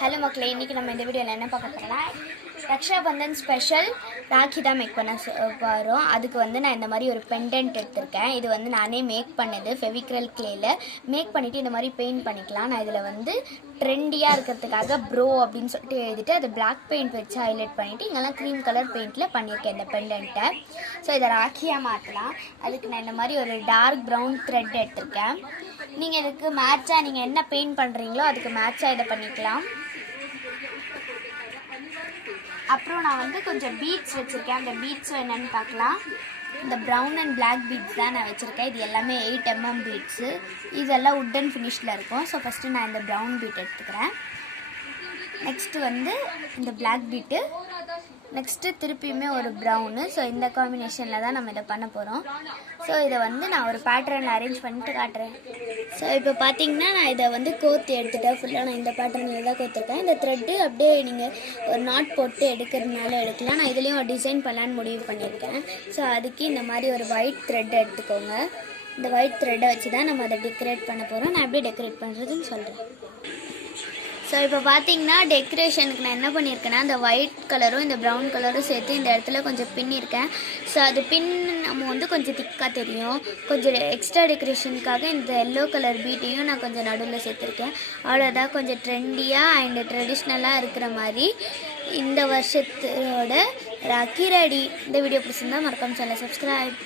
Hello மக்களே, இன்றைக்கி நம்ம இந்த வீடியோவில் என்ன பார்க்க போகிறோம்னா ரக்ஷாபந்தன் ஸ்பெஷல் ராக்கி தான் மேக் பண்ண போகிறோம். அதுக்கு வந்து நான் இந்த மாதிரி ஒரு பெண்டன்ட் எடுத்திருக்கேன். இது வந்து நானே மேக் பண்ணது ஃபெவிக்ரல் கிளேயில் மேக் பண்ணிவிட்டு இந்த மாதிரி பெயிண்ட் பண்ணிக்கலாம். நான் இதில் வந்து ட்ரெண்டியாக இருக்கிறதுக்காக ப்ரோ அப்படின்னு சொல்லிட்டு எழுதிட்டு அதை பிளாக் பெயிண்ட் வச்சு ஹைலைட் பண்ணிவிட்டு இங்கெல்லாம் க்ரீம் கலர் பெயிண்டில் பண்ணியிருக்கேன் இந்த பெண்டன்ட்டை. ஸோ இதை ராக்கியாக மாற்றலாம். அதுக்கு நான் இந்த மாதிரி ஒரு டார்க் ப்ரௌன் த்ரெட் எடுத்திருக்கேன். நீங்கள் இதுக்கு மேட்சாக நீங்கள் என்ன பெயிண்ட் பண்ணுறீங்களோ அதுக்கு மேட்சாக இதை பண்ணிக்கலாம். அப்புறம் நான் வந்து கொஞ்சம் பீட்ஸ் வச்சுருக்கேன். அந்த பீட்ஸும் என்னென்னு பார்க்கலாம். இந்த ப்ரௌன் அண்ட் பிளாக் பீட்ஸ் தான் நான் வச்சுருக்கேன். இது எல்லாமே 8 mm பீட்ஸு. இதெல்லாம் உட்டன் ஃபினிஷில் இருக்கும். ஸோ ஃபஸ்ட்டு நான் இந்த ப்ரௌன் பீட் எடுத்துக்கிறேன். நெக்ஸ்ட்டு வந்து இந்த பிளாக் பீட்டு, நெக்ஸ்ட்டு திருப்பியுமே ஒரு ப்ரௌனு. ஸோ இந்த காம்பினேஷனில் தான் நம்ம இதை பண்ண போகிறோம். ஸோ இதை வந்து நான் ஒரு பேட்டர்னில் அரேஞ்ச் பண்ணிட்டு காட்டுறேன். ஸோ இப்போ பார்த்தீங்கன்னா நான் இதை வந்து கோர்த்து எடுத்துட்டேன். ஃபுல்லாக நான் இந்த பேட்டர்னில் தான் கோர்த்துருக்கேன். இந்த த்ரெட்டு அப்படியே நீங்கள் ஒரு நாட் போட்டு எடுக்கிறதுனால எடுக்கலாம். நான் இதுலேயும் ஒரு டிசைன் பண்ணலான்னு முடிவு பண்ணியிருக்கேன். ஸோ அதுக்கு இந்த மாதிரி ஒரு ஒயிட் த்ரெட் எடுத்துக்கோங்க. இந்த ஒயிட் த்ரெட்டை வச்சு தான் நம்ம அதை டெக்கரேட் பண்ண போகிறோம். நான் எப்படி டெக்கரேட் பண்ணுறதுன்னு சொல்கிறேன். ஸோ இப்போ பார்த்தீங்கன்னா டெக்கரேஷனுக்கு நான் என்ன பண்ணியிருக்கேன்னா இந்த ஒயிட் கலரும் இந்த ப்ரௌன் கலரும் சேர்த்து இந்த இடத்துல கொஞ்சம் பின்னிருக்கேன். ஸோ அது பின் நம்ம வந்து கொஞ்சம் திக்காக தெரியும். கொஞ்சம் எக்ஸ்ட்ரா டெக்கரேஷனுக்காக இந்த எல்லோ கலர் பீட்டையும் நான் கொஞ்சம் நடுவில் சேர்த்துருக்கேன். அவ்வளோதான், கொஞ்சம் ட்ரெண்டியாக அண்ட் ட்ரெடிஷ்னலாக இருக்கிற மாதிரி இந்த வருஷத்தோட ராக்கி ரெடி. இந்த வீடியோ பிடிச்சிருந்தா மறக்காம சேனலை சப்ஸ்கிரைப்.